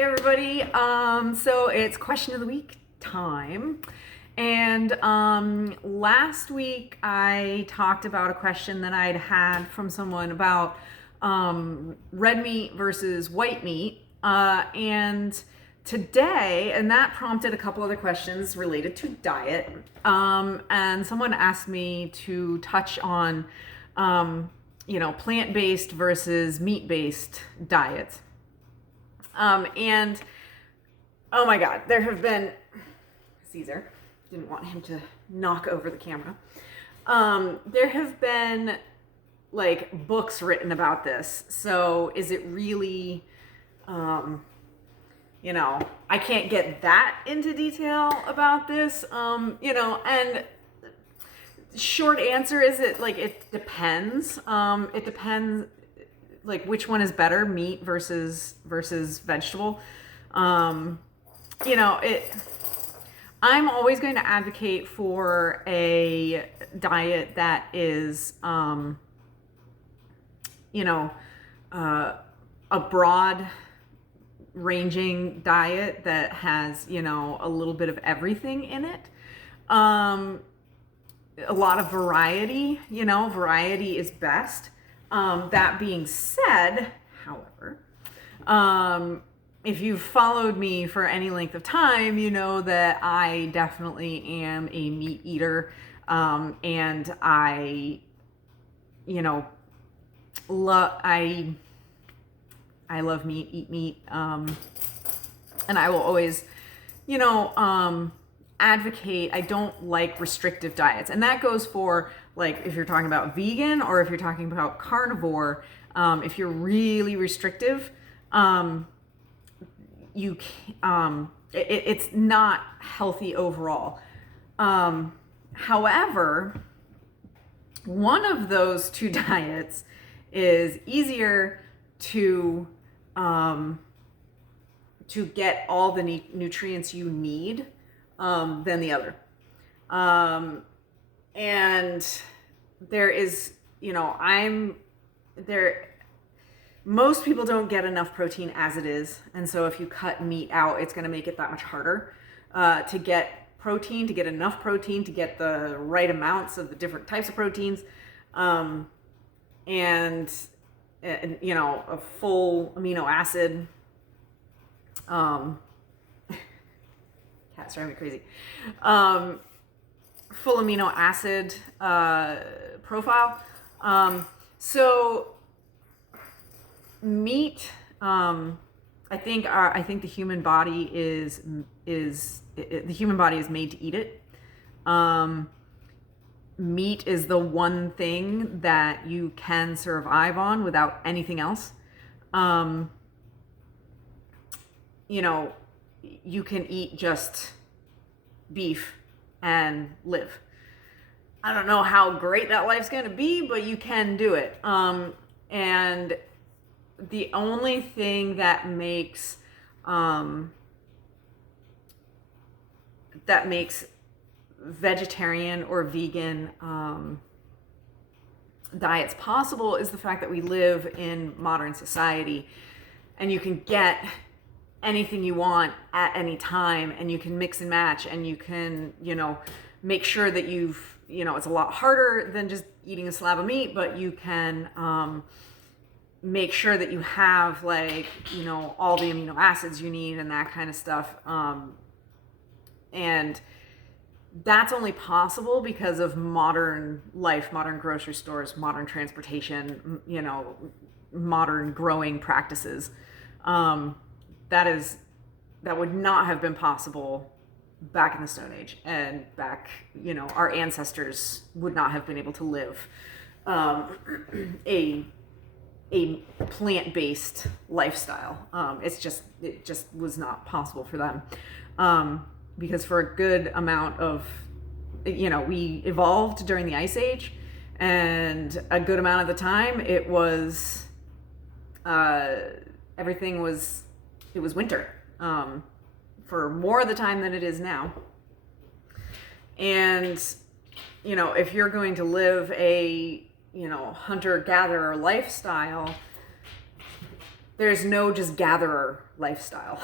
Hey everybody. So it's question of the week time. And last week I talked about a question that I'd had from someone about red meat versus white meat. And today, and that prompted a couple other questions related to diet. And someone asked me to touch on plant-based versus meat-based diets. And oh my God, there have been, Caesar, didn't want him to knock over the camera. There have been like books written about this. So is it really, I can't get that into detail about this, and short answer is it depends. It depends like which one is better, meat versus vegetable. I'm always going to advocate for a diet that is a broad ranging diet that has a little bit of everything in it. A lot of variety. Variety is best. That being said, however, if you've followed me for any length of time, you know that I definitely am a meat eater. And I love meat, eat meat. And I will always, advocate. I don't like restrictive diets, and that goes for like if you're talking about vegan or if you're talking about carnivore. If you're really restrictive, it's not healthy overall. However, one of those two diets is easier to get all the nutrients you need than the other. And there is, most people don't get enough protein as it is. And so if you cut meat out, it's going to make it that much harder to get protein, to get enough protein, to get the right amounts of the different types of proteins. And a full amino acid, cat's driving me crazy. Full amino acid profile. So meat, I think the human body is the human body is made to eat it. Meat is the one thing that you can survive on without anything else. You can eat just beef and live. I don't know how great that life's going to be, but you can do it. And the only thing that makes vegetarian or vegan diets possible is the fact that we live in modern society, and you can get anything you want at any time, and you can mix and match, and you can make sure that it's a lot harder than just eating a slab of meat, but you can make sure that you have all the amino acids you need and that kind of stuff. And that's only possible because of modern life, modern grocery stores, modern transportation, modern growing practices. That would not have been possible back in the Stone Age, and back, our ancestors would not have been able to live a plant-based lifestyle. It just was not possible for them, because for a good amount of, we evolved during the Ice Age, and a good amount of the time it was it was winter for more of the time than it is now. And if you're going to live a hunter-gatherer lifestyle, there's no just gatherer lifestyle.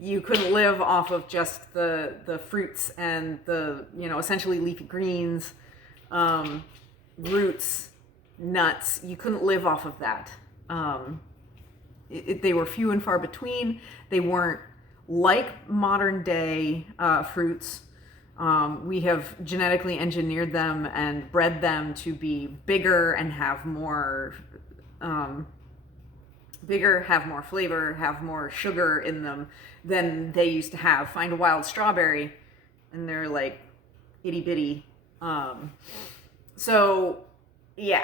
You couldn't live off of just the fruits and the, essentially leafy greens, roots, nuts. You couldn't live off of that. They were few and far between. They weren't like modern day fruits. We have genetically engineered them and bred them to be bigger and have more flavor, have more sugar in them than they used to have. Find a wild strawberry and they're like itty bitty. So yeah,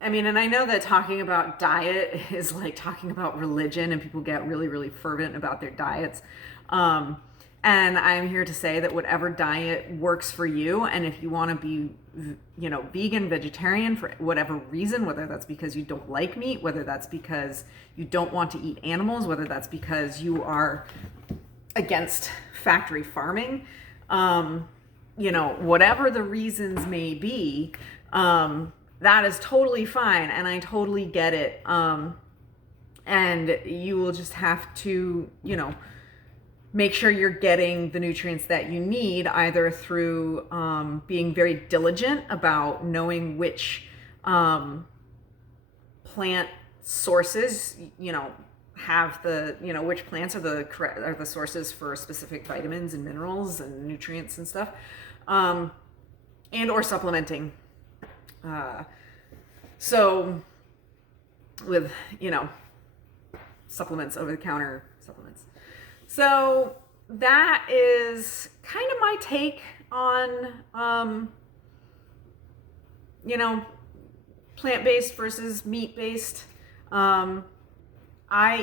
and I know that talking about diet is like talking about religion, and people get really, really fervent about their diets. And I'm here to say that whatever diet works for you, and if you want to be, vegan, vegetarian for whatever reason, whether that's because you don't like meat, whether that's because you don't want to eat animals, whether that's because you are against factory farming, whatever the reasons may be, that is totally fine. And I totally get it. And you will just have to, make sure you're getting the nutrients that you need, either through being very diligent about knowing which plant sources, have the, which plants are the sources for specific vitamins and minerals and nutrients and stuff, and or supplementing. So with, supplements, over-the-counter supplements. So that is kind of my take on, plant-based versus meat-based. I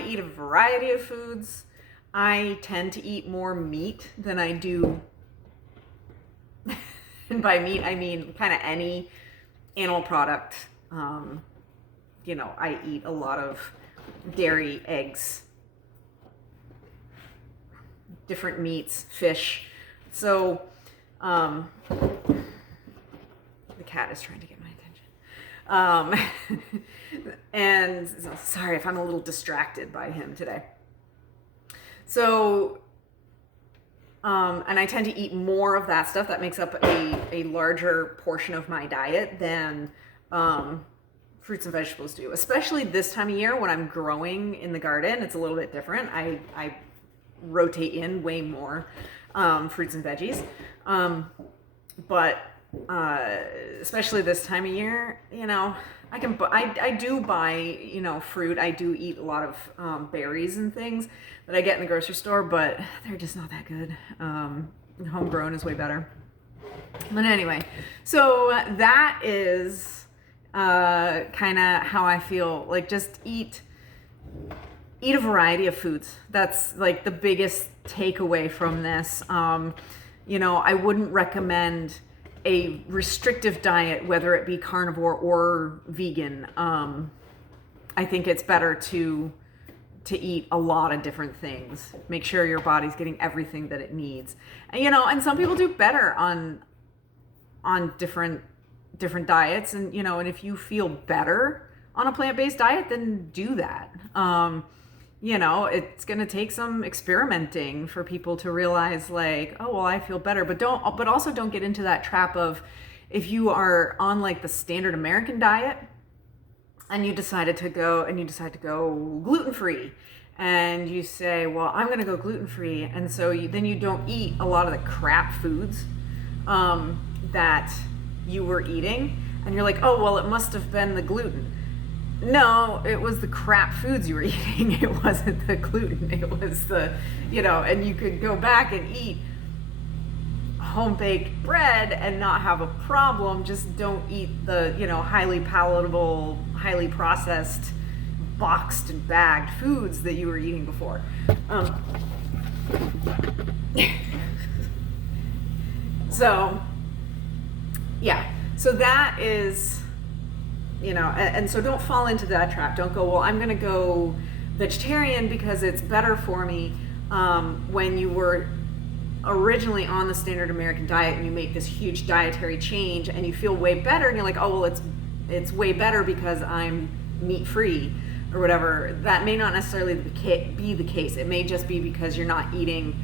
eat a variety of foods. I tend to eat more meat than I do, and by meat, I mean kind of any animal product. I eat a lot of dairy, eggs, different meats, fish. So the cat is trying to get my attention. And sorry if I'm a little distracted by him today. So, and I tend to eat more of that stuff. That makes up a larger portion of my diet than fruits and vegetables do. Especially this time of year when I'm growing in the garden, it's a little bit different. I rotate in way more fruits and veggies. But especially this time of year, I do buy, fruit. I do eat a lot of berries and things that I get in the grocery store, but they're just not that good. Homegrown is way better. But anyway, so that is kind of how I feel. Like, just eat a variety of foods. That's like the biggest takeaway from this. I wouldn't recommend a restrictive diet, whether it be carnivore or vegan. I think it's better to eat a lot of different things. Make sure your body's getting everything that it needs. And, and some people do better on different diets, and and if you feel better on a plant-based diet, then do that. It's going to take some experimenting for people to realize, like, oh, well, I feel better. But also don't get into that trap of, if you are on like the standard American diet and you decide to go gluten-free, and you say, well, I'm going to go gluten-free. And so then you don't eat a lot of the crap foods that you were eating. And you're like, oh, well, it must have been the gluten. No, it was the crap foods you were eating. It wasn't the gluten. It was the, and you could go back and eat home-baked bread and not have a problem. Just don't eat the, highly palatable, highly processed, boxed and bagged foods that you were eating before. So, yeah. So that is, and so don't fall into that trap. Don't go, well, I'm going to go vegetarian because it's better for me, when you were originally on the standard American diet and you make this huge dietary change and you feel way better and you're like, oh, well, it's way better because I'm meat free or whatever, that may not necessarily be the case. It may just be because you're not eating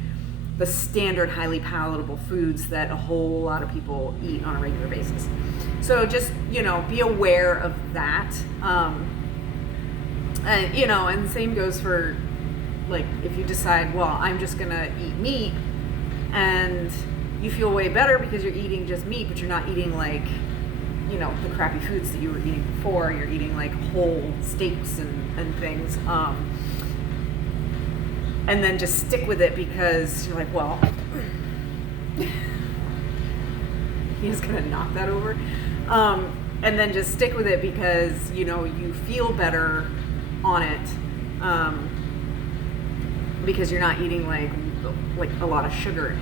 the standard highly palatable foods that a whole lot of people eat on a regular basis. So just, be aware of that. And the same goes for, like, if you decide, well, I'm just gonna eat meat, and you feel way better because you're eating just meat, but you're not eating like, the crappy foods that you were eating before. You're eating like whole steaks and things. And then just stick with it because you're like, well, he's gonna knock that over. And then just stick with it because, you feel better on it. Because you're not eating like a lot of sugar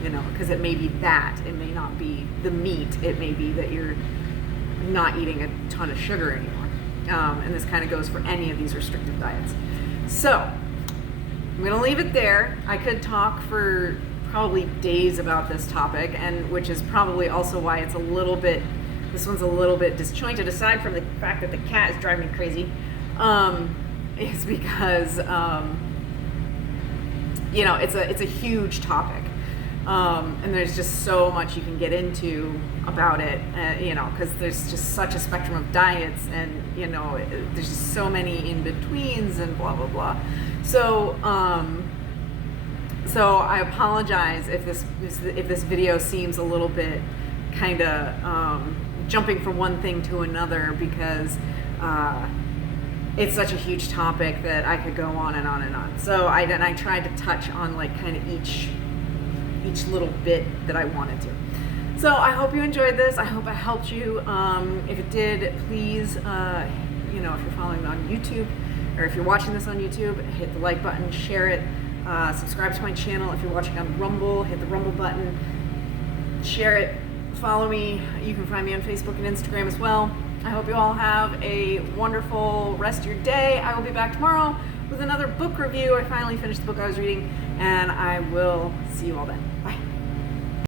anymore, because it may be that, it may not be the meat, it may be that you're not eating a ton of sugar anymore. And this kind of goes for any of these restrictive diets. So I'm gonna leave it there. I could talk for probably days about this topic, and which is probably also why it's this one's a little bit disjointed, aside from the fact that the cat is driving me crazy. Is because it's a huge topic, and there's just so much you can get into about it, because there's just such a spectrum of diets, and there's just so many in betweens and blah blah blah. So I apologize if this video seems a little bit kind of jumping from one thing to another, because it's such a huge topic that I could go on and on and on. So I tried to touch on like kind of each little bit that I wanted to. So I hope you enjoyed this. I hope I helped you. If it did, please, if you're following me on YouTube, or if you're watching this on YouTube, hit the like button, share it, subscribe to my channel. If you're watching on Rumble, hit the Rumble button, share it, follow me. You can find me on Facebook and Instagram as well. I hope you all have a wonderful rest of your day. I will be back tomorrow with another book review. I finally finished the book I was reading, and I will see you all then. Bye.